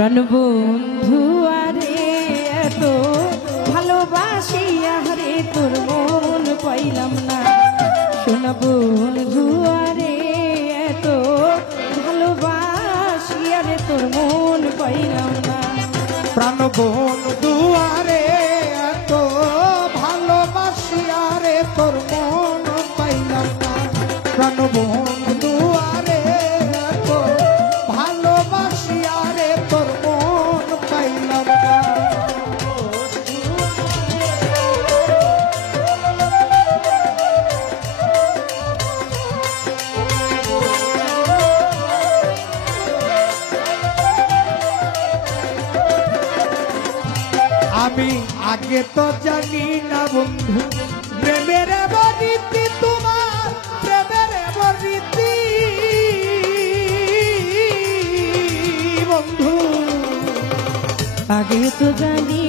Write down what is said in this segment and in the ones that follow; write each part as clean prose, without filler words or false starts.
প্রাণবন্ধু আরে এত ভালোবাসিয়া রে তোর মন পাইলাম না। সোনা বন্ধু আরে এত ভালোবাসিয়া রে তোর মন পাইলাম না। প্রাণবন্ধু আরে এত ভালোবাসিয়া রে তোর মন পাইলাম না। প্রাণবন্ধু আরে এত ভালোবাসিয়া রে তোর মন পাইলাম না। আমি আগে তো জানি না বন্ধু প্রেমের বরীতি, তোমার প্রেমের বরীতি বন্ধু। আগে তো জানি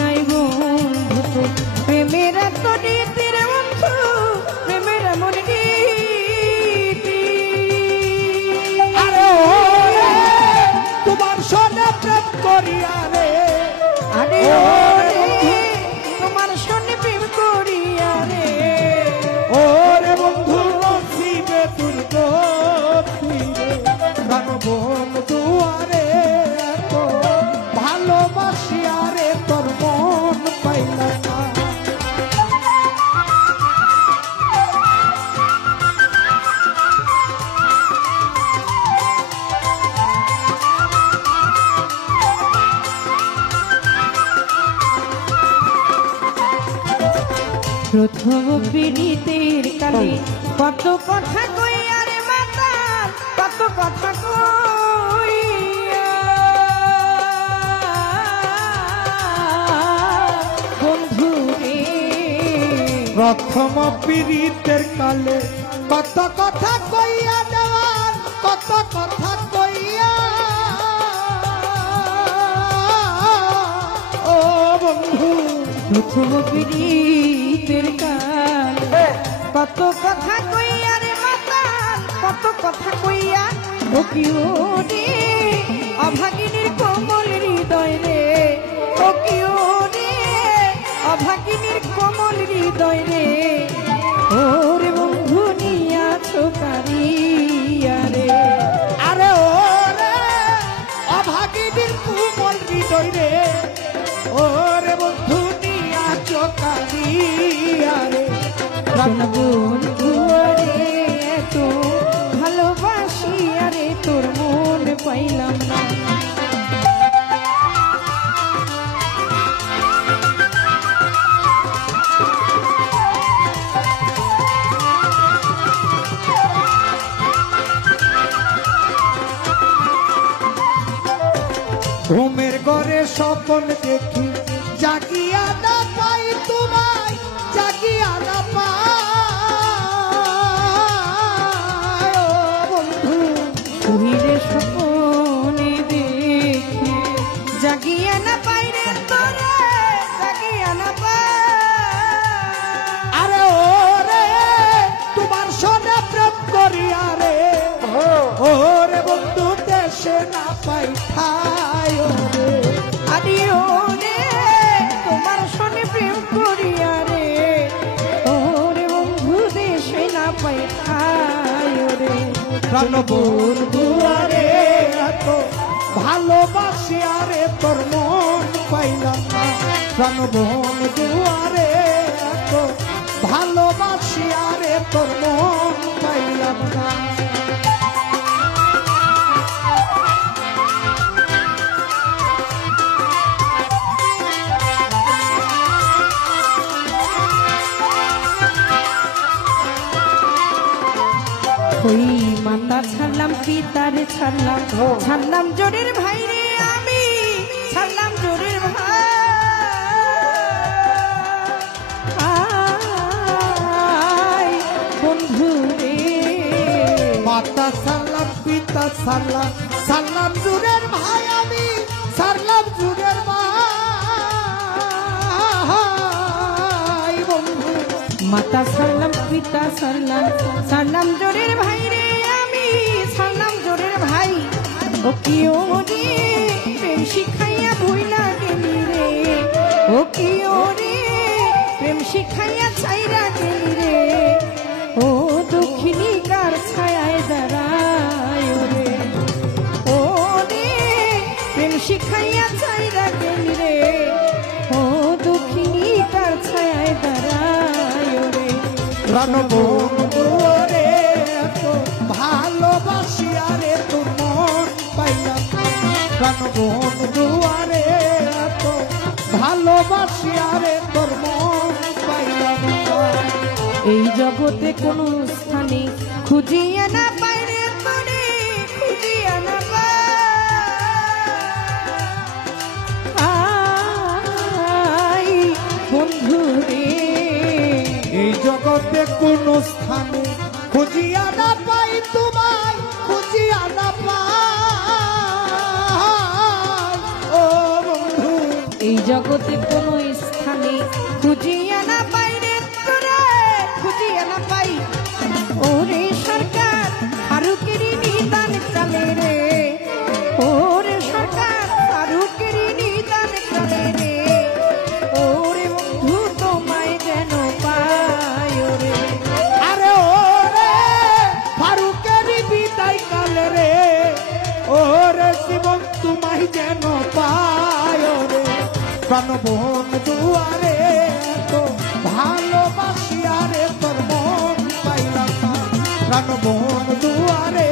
নাই বন্ধু প্রেমের এত রীতির বন্ধু, প্রেমের এমন রীতি। আরে ওরে তোমার সোনা প্রেম করিয়া রে, আরে তোমার সনে প্রেম করিয়া রে, ওরে বন্ধু নসিবে দুর্গ ফিরে। প্রাণবন্ধু আরে এত ভালোবাসিয়া রে তোর মন পাইলাম না। প্রথম পীড়িতের কালে কত কথা কইয়া রে মাতাল, কত কথা কইয়া বন্ধু রে। প্রথম পীড়িতের কালে কত কথা কইয়া দেওয়ার, কত কথা কইয়া ও বন্ধু। প্রথম পীড়িতের কালে কত কথা কইয়া রে মাতাল, কত কথা কইয়া ওকিও রে অভাগিনীর কোমল হৃদয় রে, ওকিও রে অভাগিনীর কোমল হৃদয় রে। ওরে বন্ধু নিয়াছো কারিয়া রে, আরে ওরে অভাগীদের কোমল হৃদয় রে, ওরে বন্ধু নিয়া চোকারিয়া রে। সোনা বন্ধু আরে এত ভালোবাসিয়া রে তোর মন পাইলাম না। ঘুমের ঘরে স্বপ্ন দেখি জাগিয়া না পাই তোমায়, জাগিয়া না পাই ও বন্ধু। তুহিরে স্বপ্নে দেখি জাগিয়া না পাই রে তোরে, জাগিয়া না পাই। আরে ওরে তোমার সোনা প্রেম করিয়া রে, ওরে বন্ধু দেশে না পাই ঠাই রে। আদিও রে তোমার সনে প্রেম করিয়া রে, ওরে বন্ধু দেশে না পাই ঠাই রে। প্রাণবন্ধু আরে এত ভালোবাসিয়া রে তোর মন পাইলাম না। প্রাণবন্ধু আরে এত ভালোবাসিয়া রে তোর মন পাইলাম না। ওই মাতা ছাড়লাম পিতারে ছাড়লাম, ছাড়লাম জোরের ভাই রে আমি, ছাড়লাম জোরের ভাই বন্ধু রে। মাতা সালাম পিতা সালাম, সালাম জুরের ভাই আমি, সালাম জুরের ভাই বন্ধু। মাতা ছাড়লাম পিতা ছাড়লাম, ছাড়লাম জোরের ভাই রে আমি, ছাড়লাম জোরের ভাই। ও কি ও রে ছাইরা গেলি রে ও দুঃখিনী কার ছায়ায় দাঁড়ায় রে ও রে প্রেম শিখাইয়া ছাইরা গেলি রে ও দুঃখিনী কার ছায়ায় দাঁড়ায় রে প্রাণবন্ধু রে এত ভালোবাসি আরে তোর মন পাইলাম প্রাণবন্ধু রে এত ভালোবাসি আরে তোর মন পাইলাম এই জগতে কোন স্থানে খুঁজিয়া না পাই রে তোরে খুঁজিয়া না পাই বন্ধু রে এই জগতে কোন স্থানে খুঁজিয়া না পাই তোমায় খুঁজিয়া না পাই ও বন্ধু এই জগতে কোন স্থানে খুঁজিয়া না পাই রে তোরে খুঁজিয়া না পাই ওরে সরকার ফারুকেরই নিদান কালে রে ওরে সরকার ফারুকেরই নিদান কালে রে ওরে বন্ধু তোমায় যেন পাই ওরে আরে ওরে ফারুকের বিদায় কালে রে ওরে জীবন তোমায় যেন পায় রে প্রাণবন্ধু আরে এত ভালোবাসি আরে তোর মন পাইলাম না প্রাণবন্ধু আরে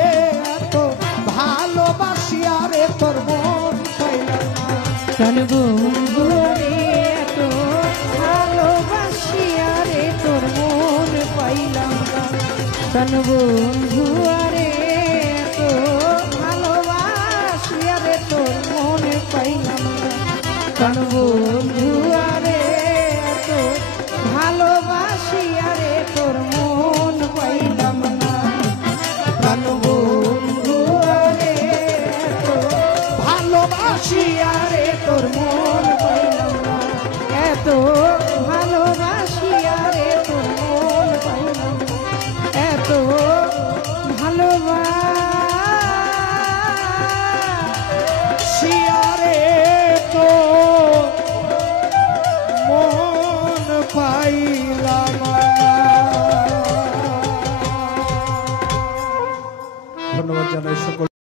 এত ভালোবাসি আরে তোর মন পাইলাম না প্রাণবন্ধু রে এত ভালোবাসি আরে তোর মন পাইলাম না প্রাণবন্ধু রে এত ভালোবাসি আরে তোর মন পাইলাম না প্রাণবন্ধু রে এত ভালোবাসি আরে তোর মন পাইলাম না প্রাণবন্ধু রে এত ভালোবাসি আরে তোর মন পাইলাম না এত